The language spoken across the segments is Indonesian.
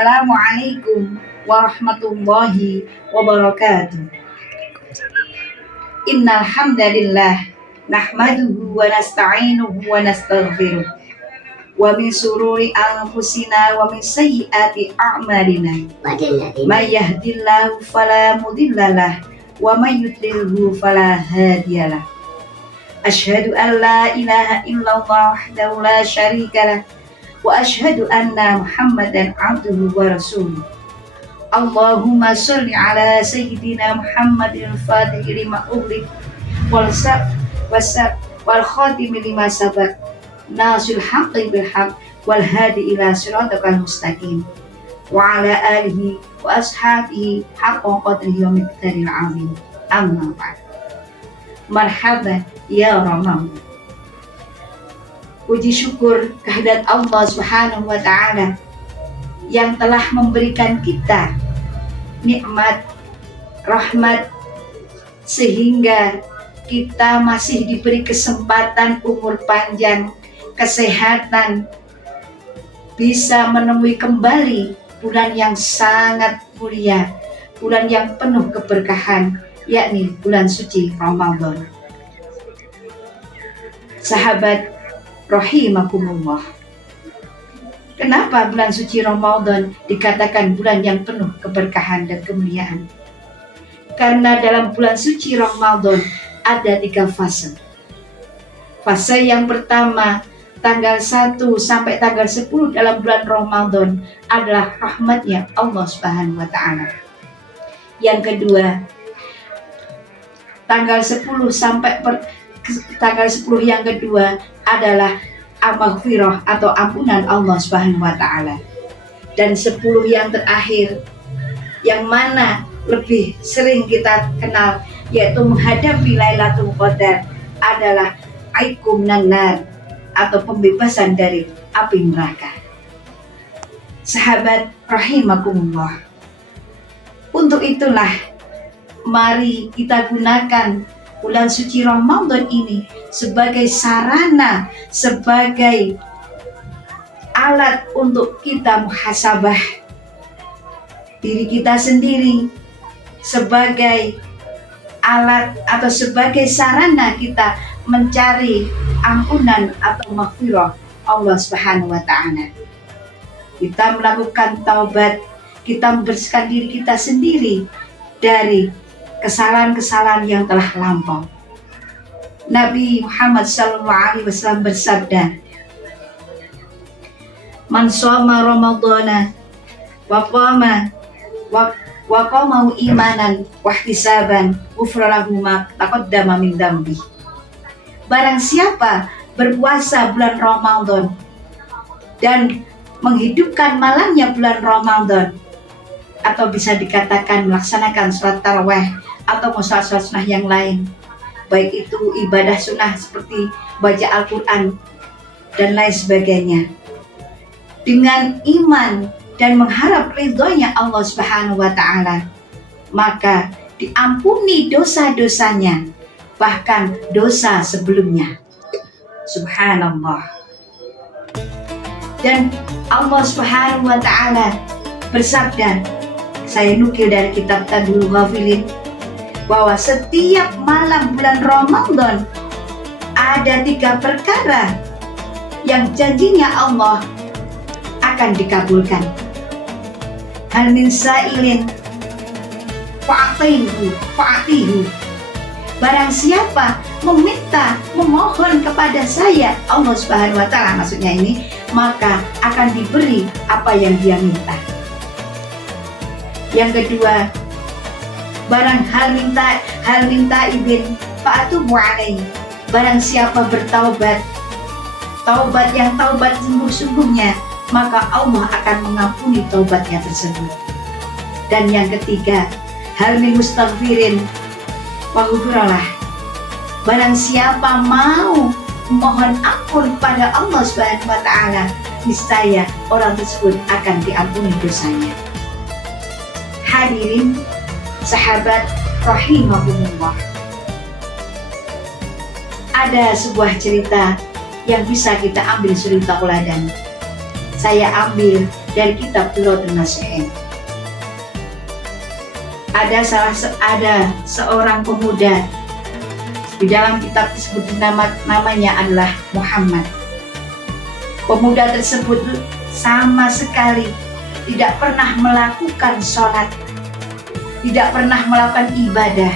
Assalamualaikum warahmatullahi wabarakatuh. Innal hamdalillah nahmaduhu wa nasta'inuhu wa nastaghfiruh. Wa min sururi anfusina wa min sayyiati a'malina. May yahdihillahu fala mudhillalah wa may yudlilhu fala hadiyalah. Asyhadu an la ilaha illallah wahdahu la syarikalah wa asyhadu anna Muhammadan abduhu wa rasuluh. Allahumma sholli ala sayyidina Muhammadil fatihil lima ughliq wal khatimi lima sabaq nasil haqqi bil haqq wal hadi ila siratal mustaqim wa ala alihi wa ashabihi haqqa qadrihi wa miqdaril azim. Amma ba'd. Marhaban ya Ramadan. Puji syukur kehadirat Allah Subhanahu wa taala yang telah memberikan kita nikmat, rahmat, sehingga kita masih diberi kesempatan umur panjang, kesehatan, bisa menemui kembali bulan yang sangat mulia, bulan yang penuh keberkahan, yakni bulan suci Ramadan. Sahabat rahimakumullah, kenapa bulan suci Ramadan dikatakan bulan yang penuh keberkahan dan kemuliaan? Karena dalam bulan suci Ramadan ada 3 fase. Fase yang pertama, tanggal 1 sampai tanggal 10 dalam bulan Ramadan adalah rahmatnya Allah Subhanahu wa taala. Yang kedua, tanggal 10 sampai tanggal 10 yang kedua adalah maghfirah atau ampunan Allah Subhanahu wa taala. Dan 10 yang terakhir yang mana lebih sering kita kenal, yaitu menghadapi Lailatul Qadar, adalah aikum nanar atau pembebasan dari api neraka. Sahabat rahimakumullah, untuk itulah mari kita gunakan bulan suci Ramadan ini sebagai sarana, sebagai alat untuk kita muhasabah diri kita sendiri, sebagai alat atau sebagai sarana kita mencari ampunan atau maghfirah Allah Subhanahu wa taala. Kita melakukan taubat, kita membersihkan diri kita sendiri dari kesalahan-kesalahan yang telah lampau. Nabi Muhammad SAW bersabda, "Man shoma Ramadhana wa qama imanan wa ihtisaban ghufira lahu ma taqaddama min dzambi." Barang siapa berpuasa bulan Ramadan dan menghidupkan malamnya bulan Ramadan, atau bisa dikatakan melaksanakan sholat tarawih atau sholat sunnah yang lain, baik itu ibadah sunnah seperti baca Al-Quran dan lain sebagainya, dengan iman dan mengharap ridhonya Allah Subhanahu wa taala, maka diampuni dosa-dosanya, bahkan dosa sebelumnya. Subhanallah. Dan Allah Subhanahu wa taala bersabda, saya nukil dari kitab Tadul Ghafilin, bahwa setiap malam bulan Ramadan ada 3 perkara yang janjinya Allah akan dikabulkan. Hal min sa'ilin fa'atihu. Barang siapa meminta, memohon kepada saya, Allah Subhanahu wa taala maksudnya ini, maka akan diberi apa yang dia minta. Yang kedua, barang hal minta ibin fa'atubu alaihi. Barang siapa bertaubat, taubat yang taubat sungguh-sungguhnya, maka Allah akan mengampuni taubatnya tersebut. Dan yang ketiga, hal min mustaghfirin wa ghufralah. Barang siapa mau mohon ampun pada Allah Subhanahu wa taala, niscaya orang tersebut akan diampuni dosanya. Hadirin sahabat rahimakumullah, ada sebuah cerita yang bisa kita ambil suri tauladan. Saya ambil dari kitab Riyadhun Shalihin. Ada seorang pemuda di dalam kitab tersebut, namanya adalah Muhammad. Pemuda tersebut sama sekali tidak pernah melakukan sholat, tidak pernah melakukan ibadah.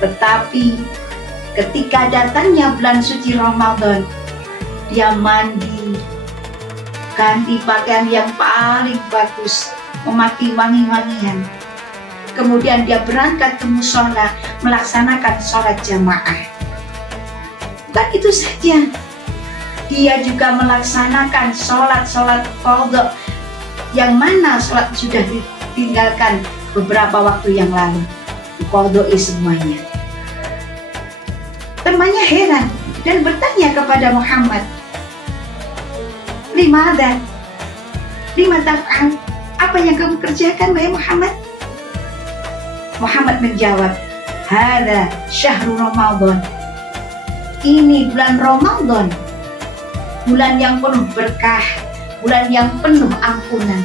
Tetapi ketika datangnya bulan suci Ramadan, dia mandi, ganti pakaian yang paling bagus, memakai wangi-wangian. Kemudian dia berangkat ke mushola melaksanakan sholat jamaah. Bukan itu saja, dia juga melaksanakan sholat qadha, yang mana sholat sudah ditinggalkan beberapa waktu yang lalu, qadha'i semuanya. Temannya heran dan bertanya kepada Muhammad, lima taf'al, apa yang kamu kerjakan wahai Muhammad? Muhammad menjawab, hada syahrul Ramadan, ini bulan Ramadan, bulan yang penuh berkah, bulan yang penuh ampunan.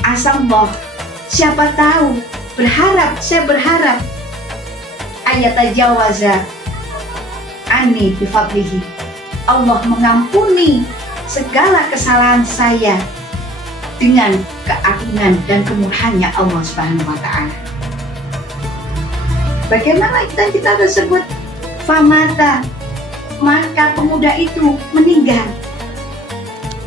Asallah, siapa tahu, saya berharap ayat tajawaza anni bifadlihi, Allah mengampuni segala kesalahan saya dengan keagungan dan kemurahannya Allah Subhanahu wa Ta'ala. Bagaimana kita tersebut? Famata, maka pemuda itu meninggal.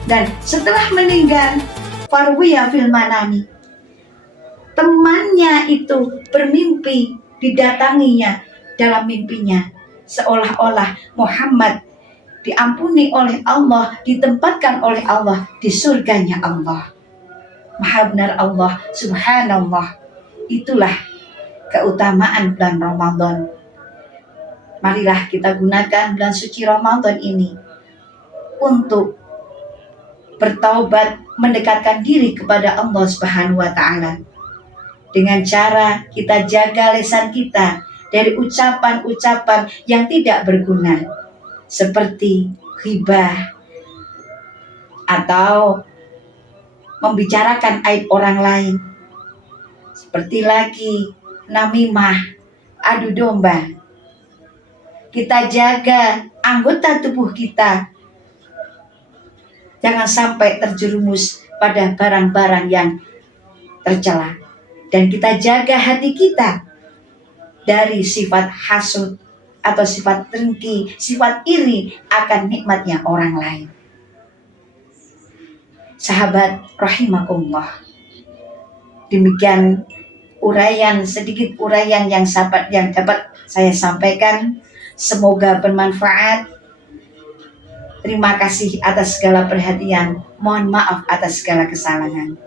Dan setelah meninggal, farwiya fil manami, temannya itu bermimpi, didatanginya dalam mimpinya, seolah-olah Muhammad diampuni oleh Allah, ditempatkan oleh Allah di surganya Allah. Maha benar Allah, subhanallah. Itulah keutamaan bulan Ramadan. Marilah kita gunakan bulan suci Ramadan ini untuk bertaubat, mendekatkan diri kepada Allah Subhanahu wa Ta'ala. Dengan cara kita jaga lisan kita dari ucapan-ucapan yang tidak berguna, seperti ghibah atau membicarakan aib orang lain, seperti lagi namimah, adu domba. Kita jaga anggota tubuh kita, jangan sampai terjerumus pada barang-barang yang tercela. Dan kita jaga hati kita dari sifat hasud atau sifat dengki, sifat iri akan nikmatnya orang lain. Sahabat rahimakumullah, demikian sedikit uraian yang dapat saya sampaikan. Semoga bermanfaat. Terima kasih atas segala perhatian. Mohon maaf atas segala kesalahan.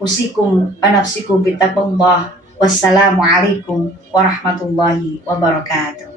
Usikum wa nafsikum bittaqullah. Wassalamualaikum warahmatullahi wabarakatuh.